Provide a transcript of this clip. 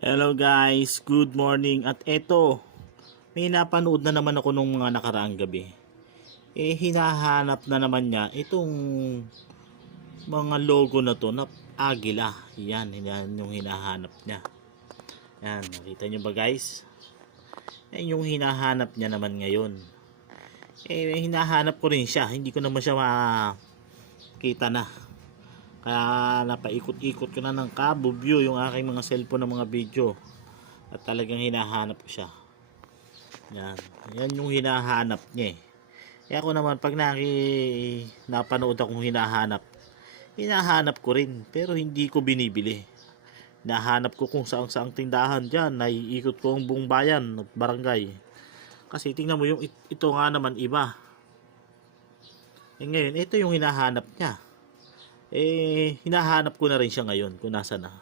Hello guys, good morning. At eto, may napanood na naman ako nung mga nakaraang gabi. Hinahanap na naman niya itong mga logo na to na agila. Yan yung hinahanap niya. Yan, nakita niyo ba guys? Yan yung hinahanap niya naman ngayon. Hinahanap ko rin siya. Hindi ko naman siya makita na. Kaya napaikot-ikot ko na ng Cabo View yung aking mga cellphone ng mga video. At talagang hinahanap ko siya. Yan yung hinahanap niya eh. Kaya ako naman pag napanood akong hinahanap ko rin. Pero hindi ko binibili. Hinahanap ko kung saang tindahan dyan. Naiikot ko ang buong bayan at barangay. Kasi tingnan mo yung ito nga naman iba. Ngayon, ito yung hinahanap niya. Hinahanap ko na rin siya ngayon kung nasa na.